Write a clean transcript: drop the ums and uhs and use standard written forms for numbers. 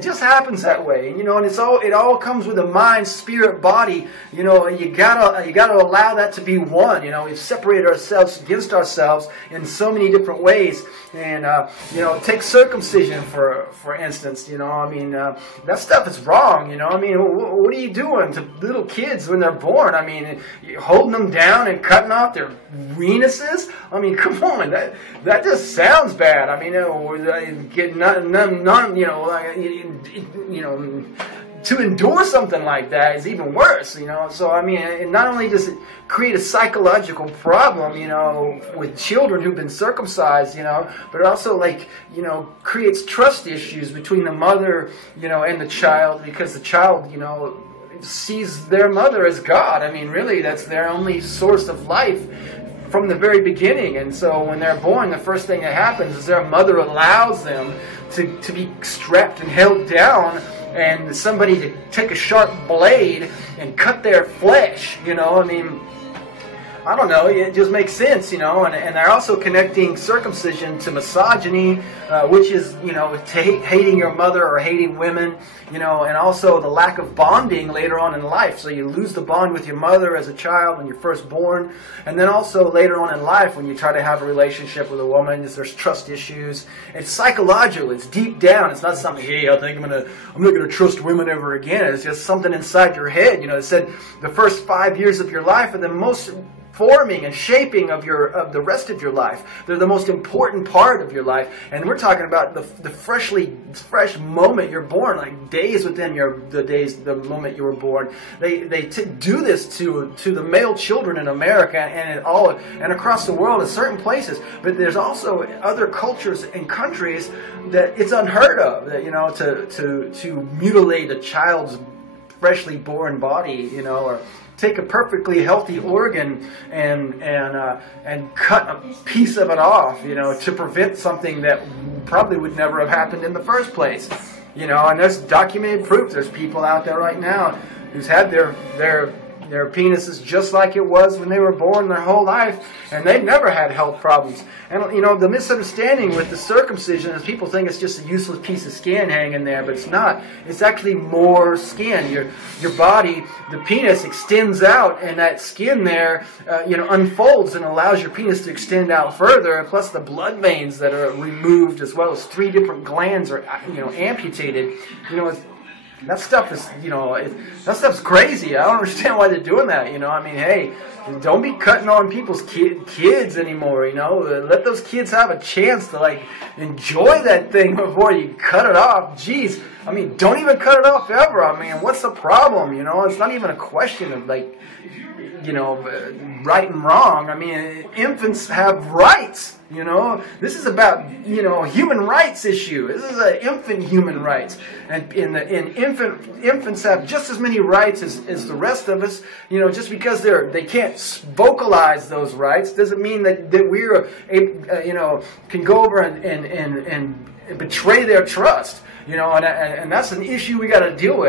It just happens that way, you know, and it all comes with a mind, spirit, body. You know, you gotta allow that to be one. You know, we've separated ourselves against ourselves in so many different ways. And you know, take circumcision for instance. You know, I mean, that stuff is wrong. You know, I mean, what are you doing to little kids when they're born? I mean, you're holding them down and cutting off their weenuses. I mean, come on, that just sounds bad. I mean, get none, you know, to endure something like that is even worse, you know. So, I mean, it not only does it create a psychological problem, you know, with children who've been circumcised, you know, but it also, like, you know, creates trust issues between the mother, you know, and the child, because the child, you know, sees their mother as God. I mean, really, that's their only source of life from the very beginning. And so when they're born, the first thing that happens is their mother allows them to be strapped and held down, and somebody to take a sharp blade and cut their flesh, you know. I mean, I don't know, it just makes sense, you know. And they're also connecting circumcision to misogyny, which is, you know, to hating your mother or hating women, you know, and also the lack of bonding later on in life. So you lose the bond with your mother as a child when you're first born, and then also later on in life when you try to have a relationship with a woman, there's trust issues. It's psychological, it's deep down. It's not something, hey, I think I'm not gonna trust women ever again. It's just something inside your head. You know, it said the first 5 years of your life are the most forming and shaping of the rest of your life. They're the most important part of your life. And we're talking about the fresh moment you're born, like days within the moment you were born. They do this to the male children in America and across the world in certain places. But there's also other cultures and countries that it's unheard of, that, you know, to mutilate a child's freshly born body, you know, or take a perfectly healthy organ and cut a piece of it off, you know, to prevent something that probably would never have happened in the first place, you know. And there's documented proof. There's people out there right now who's had their penises just like it was when they were born their whole life, and they never had health problems. And, you know, the misunderstanding with the circumcision is people think it's just a useless piece of skin hanging there, but it's not. It's actually more skin. Your body, the penis extends out, and that skin there, you know, unfolds and allows your penis to extend out further. And plus the blood veins that are removed, as well as 3 different glands are, you know, amputated. You know, that stuff is, you know, that stuff's crazy. I don't understand why they're doing that, you know. I mean, hey, don't be cutting on people's kids anymore, you know. Let those kids have a chance to, like, enjoy that thing before you cut it off. Jeez, I mean, don't even cut it off ever. I mean, what's the problem, you know? It's not even a question of, like, you know, right and wrong. I mean, infants have rights, you know. This is about, you know, human rights issue. This is an infant human rights. And infants have just as many rights as the rest of us. You know, just because they can't vocalize those rights doesn't mean that we're, you know, can go over and betray their trust. You know, and that's an issue we got to deal with.